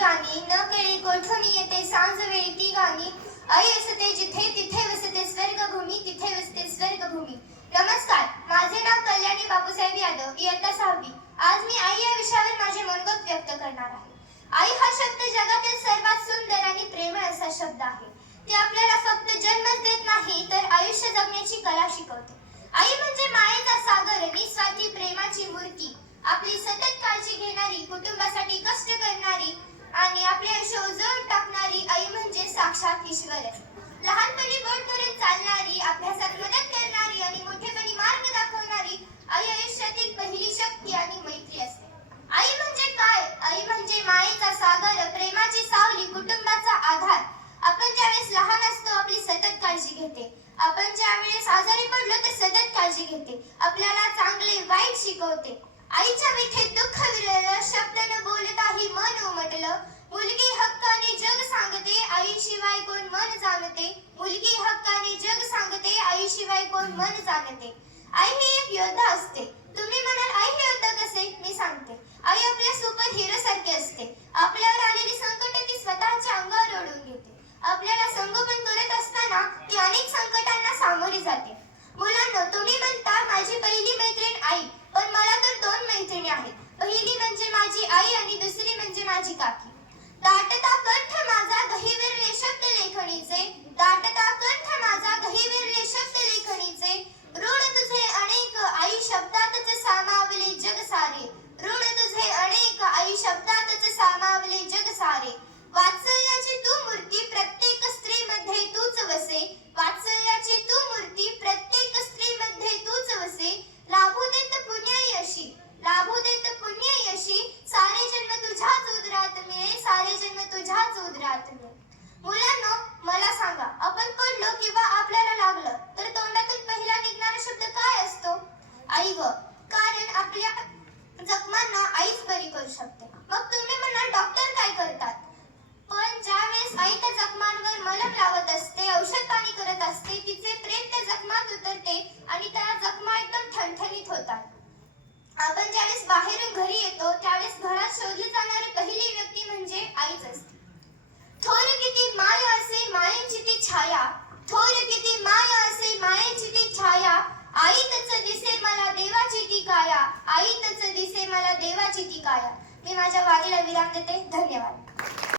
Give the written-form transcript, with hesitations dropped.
गाणी न कळे कोठून येते सांज वेळी ती गाणी आई असते जिथे तिथे वसते स्वर्गभूमी तिथे वसते स्वर्गभूमी. नमस्कार, माझे नाव कल्याणी बापूसाहेब यादव, इयत्ता 6वी. आज मी आई या विषयावर माझे मनोगत व्यक्त करणार आहे. आई हा शब्द जगातील सर्वात सुंदर आणि प्रेमळ असा शब्द आहे. ती आपल्याला फक्त जन्मच देत नाही तर आयुष्य जगण्याची कला शिकवते. आई म्हणजे मायेचा सागर, निस्वार्थी प्रेमाची मूर्ती, आपली सतत काळजी घेणारी, कुटुंबासाठी कष्ट करणारी आणि आपले आयुष्य उजळून टाकणारी आई म्हणजे साक्षात ईश्वरच. लहानपणी बोट धरून चालणारी, अभ्यासात मदत करणारी आणि मोठेपणी मार्ग दाखवणारी आई आयुष्यातील पहिली शक्ती आणि मैत्री असते. आई म्हणजे काय? आई म्हणजे मायेचा सागर, प्रेमाची सावली, कुटुंबाचा आधार. आपण ज्यावेळेस लहान असतो आपली सतत काळजी घेते. आपण ज्यावेळेस आजारी पडलो तर सतत काळजी घेते. आपल्याला चांगले वाईट शिकवते. आईच्या मिठीत दुःख विरळलं, शब्द न बोलताही मन उमटलं. मुलगी हक्काने जग सांगते, आईशिवाय कोण मन जाणते. मुलगी हक्काने जग सांगते, आईशिवाय कोण मन जाणते. आई ही एक योद्धा असते. तुम्ही म्हणाल आई हे योद्धा कसे? मी सांगते. आई आपल्या सुपर हिरो सारखी असते. आपल्यावर आलेली संकट ती स्वतःच्या अंगावर ओढून घेते. आपल्याला संगोपन करत असताना ती अनेक संकटांना सामोरी जाते. मुलांनो, तुम्ही म्हणता माझी पहिली मैत्रीण आई, पण मला तर 2 मैत्रिणी आहेत. पहिली म्हणजे माझी आई आणि दुसरी म्हणजे माझी काकी. दाटता कंठ माझा गहिवरले शब्द लेखणीचे, दाटता कंठ माझा गहिवरले शब्द लेखणीचे. ऋण तुझे अनेक आई शब्दातच सामावले जग सारे. ऋण तुझे अनेक आई शब्दातच सामावले जग सारे. वात्सल्याची तू मूर्ती प्रत्येक स्त्रीमध्ये तूच वसे. वात्सल्याची तू मूर्ती प्रत्येक स्त्रीमध्ये तूच वसे. लाभू देत पुण्ययशी, लाभू देत पुण्ययशी. सारे जन्म तुझ्याच उदरात मिळे, सारे जन्म तुझ्याच उदरात मिळे. मुलांनो, मला सांगा, आपण पडलो किंवा आपल्याला लागलं तर तोंडातून पहिला निघणारा शब्द काय असतो? आई ग. कारण आपल्या जखमांना आईच बरी करू शकते. मग तुम्ही म्हणाल डॉक्टर काय करतात? पण ज्यावेळेस आई त्या जखमांवर मलम लावत असते, औषध पाणी करत असते, तिचे प्रेम त्या जखमात उतरते आणि त्या जखमा एकदम ठणठणीत होतात. आपण ज्यावेळेस बाहेरून घरी येतो त्यावेळेस घरात शोधली जाणारी पहिली व्यक्ती म्हणजे आईच असते. थोर किती माय असे मायेची ती छाया, थोर किती माय असे मायेची ती छाया. आईतच दिसे मला देवाची ती काया, आईतच दिसे मला देवाची ती काया. मी माझ्या वाणीला विराम देते. धन्यवाद.